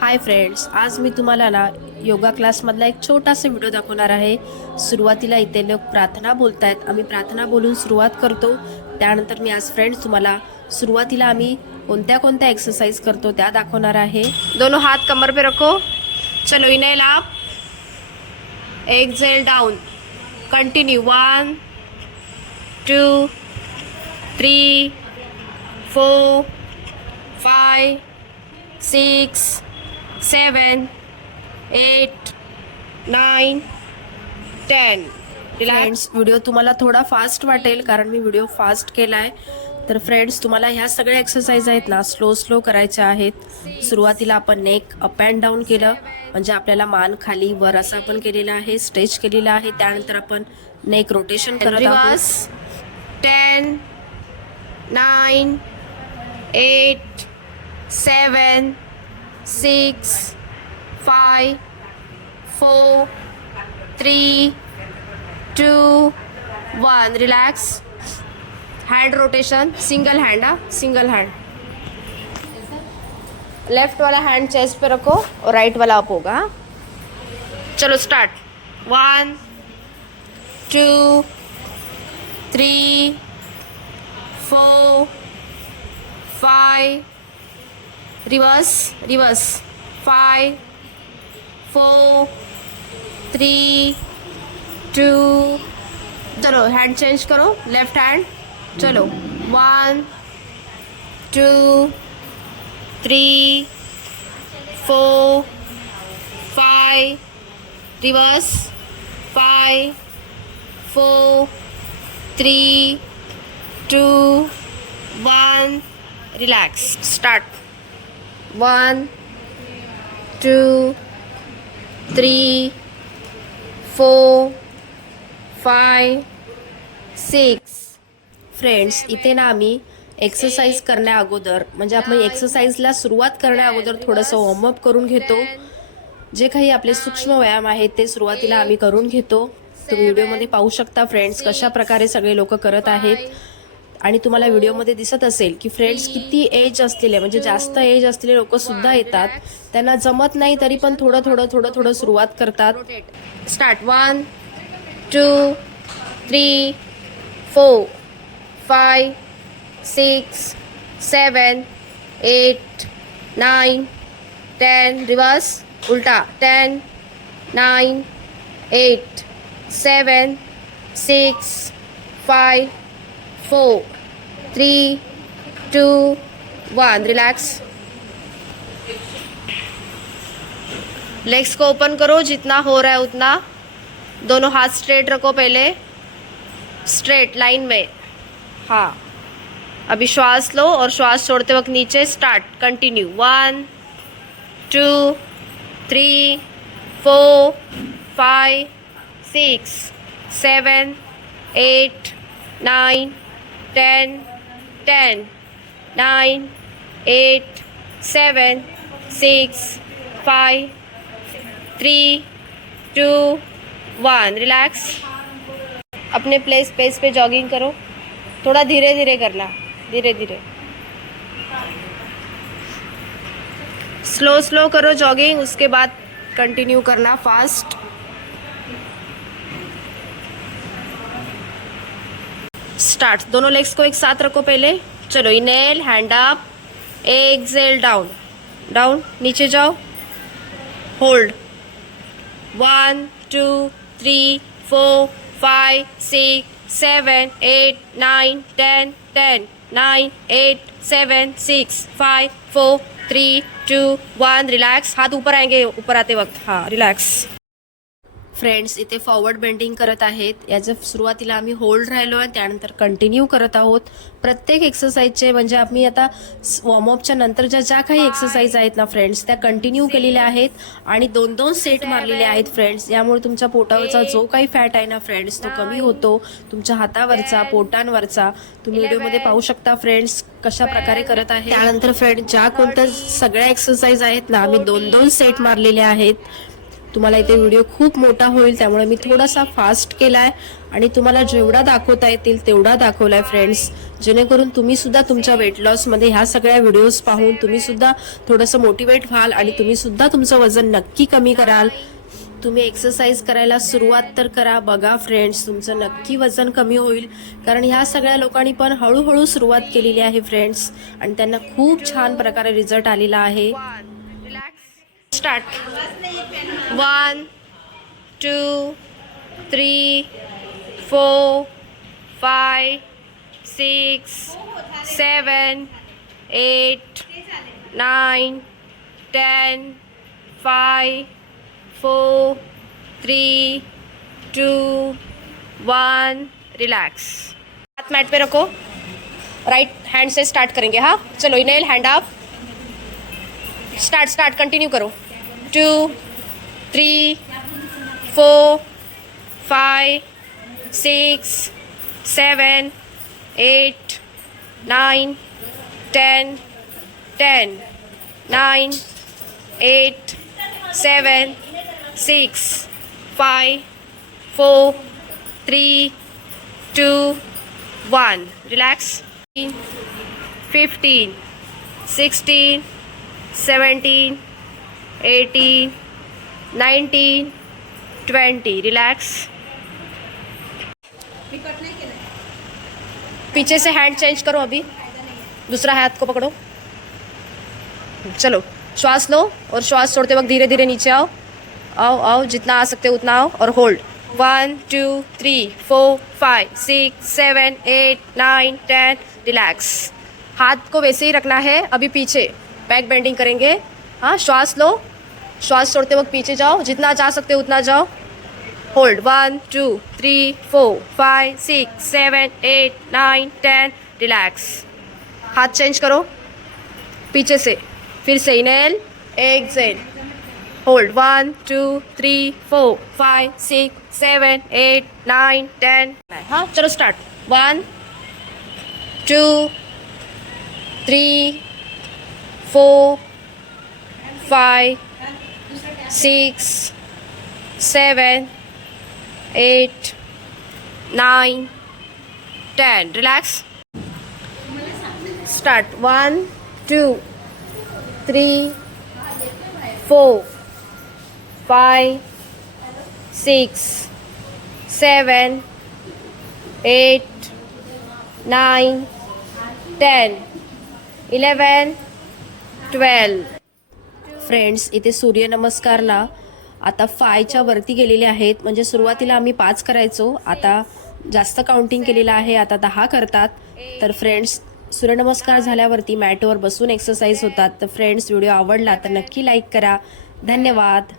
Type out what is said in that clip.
Hi friends आज मी तुम्हाला ना योगा क्लासमधला एक छोटासा व्हिडिओ दाखवणार आहे. सुरुवातीला इथे लोक प्रार्थना बोलत आहेत आम्ही प्रार्थना बोलून सुरुवात करतो. त्यानंतर मी आज फ्रेंड्स तुम्हाला सुरुवातीला आम्ही कोणत्या कोणत्या एक्सरसाइज करतो त्या दाखवणार आहे. दोनों हात कमर पे रखो. चलो इनहेल आप exhale down continue one two three four five six seven eight nine ten. Friends video तुम्हाला थोडा फास्ट वाटेल कारण मी व्हिडिओ फास्ट केला आहे तर फ्रेंड्स तुम्हाला ह्या सगळ्या एक्सरसाइज आहेत ना स्लो स्लो करायच्या आहेत. सुरुवातीला आपण नेक अप अँड डाऊन केलं. म्हणजे आपल्याला मान खाली वर असं आपण केलेलं आहे स्ट्रेच केलेलं आहे. त्यानंतर आपण नेक रोटेशन करत आहोत. Ten nine eight seven six five four three two one relax hand rotation single hand हाँ सिंगल हैंड लेफ़्ट वाला हैंड चेस्ट पे रखो और राइट वाला अप होगा? चलो start one two three four five reverse reverse five four three two चलो hand change करो लेफ़्ट हैंड चलो. One two three four five reverse five four three two one relax start one two three four five six friends इथे ना आम्ही exercise करण्या अगोदर म्हणजे आपण एक्सरसाइजला सुरुवात करण्या अगोदर थोडंसं वॉर्मअप करून घेतो. जे काही आपले सूक्ष्म व्यायाम आहेत ते सुरुवातीला आम्ही करून घेतो. तुम्ही व्हिडिओमध्ये पाहू शकता फ्रेंड्स कशा प्रकारे सगळे लोक करत आहेत. आणि तुम्हाला व्हिडिओमध्ये दिसत असेल की फ्रेंड्स किती एज असलेले म्हणजे जास्त एज असलेले लोक सुद्धा येतात. त्यांना जमत नाही तरी पण थोडं थोडं थोडं थोडं सुरुवात करतात. Start one two three four five six seven eight nine ten reverse उलटा ten nine eight seven six five four, three, two, one, relax. Legs को ओपन करो, जितना हो रहा है उतना। दोनों हाथ स्ट्रेट रखो पहले। स्ट्रेट लाइन में। हाँ। अभी श्वास लो और श्वास छोड़ते वक्त नीचे start continue one two three four five six seven eight nine ten ten nine eight seven six five three two one relax अपने प्लेस स्पेस पे जॉगिंग करो। थोड़ा धीरे धीरे करना। धीरे धीरे। स्लो स्लो करो जॉगिंग उसके बाद कंटिन्यू करना फास्ट स्टार्ट। दोनों लेग्स को एक साथ रखो पहले। चलो inhale hand up exhale down down नीचे जाओ। Hold one two three four five six seven eight nine ten ten nine eight seven six five four three two one relax हाथ ऊपर आएँगे, ऊपर आते वक्त। हाँ रिलैक्स फ्रेंड्स इथे फॉरवर्ड बेंडिंग करत आहेत. याचं सुरुवातीला आम्ही होल्ड राहिलो आहे त्यानंतर कंटिन्यू करत आहोत. प्रत्येक एक्सरसाइजचे म्हणजे आम्ही आता वॉर्मअपच्या नंतरच्या ज्या काही एक्सरसाइज आहेत ना फ्रेंड्स त्या कंटिन्यू केलेल्या आहेत आणि दोन दोन सेट मारलेले आहेत फ्रेंड्स यामुळे तुमच्या पोटावरचा जो काही फॅट आहे ना फ्रेंड्स तो कमी होतो. तुमच्या हातावरचा पोटांवरचा. तुम्ही व्हिडिओमध्ये पाहू शकता फ्रेंड्स कशा प्रकारे करत आहे. त्यानंतर फ्रेंड ज्या कोणत्या सगळ्या एक्सरसाइज आहेत ना आम्ही दोन दोन सेट मारलेले आहेत. तुम्हाला इथे व्हिडिओ खूप मोठा होईल त्यामुळे मी थोडासा फास्ट केलाय आणि तुम्हाला जेवढा दाखवता येतील तेवढा दाखवलाय फ्रेंड्स जेणेकरून तुम्ही सुद्धा तुमच्या वेट लॉसमध्ये ह्या सगळ्या व्हिडिओज पाहून तुम्ही सुद्धा थोडंसं मोटिवेट व्हाल आणि तुम्ही सुद्धा तुमचं वजन नक्की कमी कराल. तुम्ही एक्सरसाइज करायला सुरुवात तर करा. बघा फ्रेंड्स तुमचं नक्की वजन कमी होईल. कारण ह्या सगळ्या लोकांनी पण हळूहळू सुरुवात केलेली आहे फ्रेंड्स आणि त्यांना खूप छान प्रकारे रिझल्ट आलेला आहे. Start one two three four five six seven eight nine ten five four three two one relax हाथ मैट पे रखो। राइट हैंड से स्टार्ट करेंगे हाँ? चलो inhale hand up start start continue करो। Two three four five six seven eight nine ten ten nine eight seven six five four three two one relax fifteen sixteen 17 18 19 20 relax पीछे से hand change करो अभी। दूसरा हाथ को पकड़ो। चलो, श्वास लो और श्वास छोड़ते वक्त धीरे धीरे नीचे आओ। आओ आओ, जितना आ सकते हो उतना आओ और hold one two three four five six seven eight nine ten relax हाथ को वैसे ही रखना है, अभी पीछे। बैक बेंडिंग करेंगे। हाँ श्वास लो। श्वास छोड़ते वक्त पीछे जाओ। जितना जा सकते हो उतना जाओ। Hold one two three four five six seven eight nine ten relax हाथ चेंज करो। पीछे से। फिर से inhale exhale hold one two three four five six seven eight nine ten हाँ चलो start one two three four, five, six, seven, eight, nine, ten. Relax. Start. One, two, three, four, five, six, seven, eight, nine, ten, eleven. Twelve. Friends इथे सूर्यनमस्कार ना आता फायच्या वरती गेलेले आहेत. म्हणजे सुरुवातीला आम्ही पाच करायचो. आता जास्त काउंटिंग केलेलं आहे. आता दहा करतात. तर फ्रेंड्स सूर्यनमस्कार झाल्यावरती मॅटवर बसून एक्सरसाइज होतात. तर फ्रेंड्स व्हिडिओ आवडला तर नक्की लाईक करा. धन्यवाद.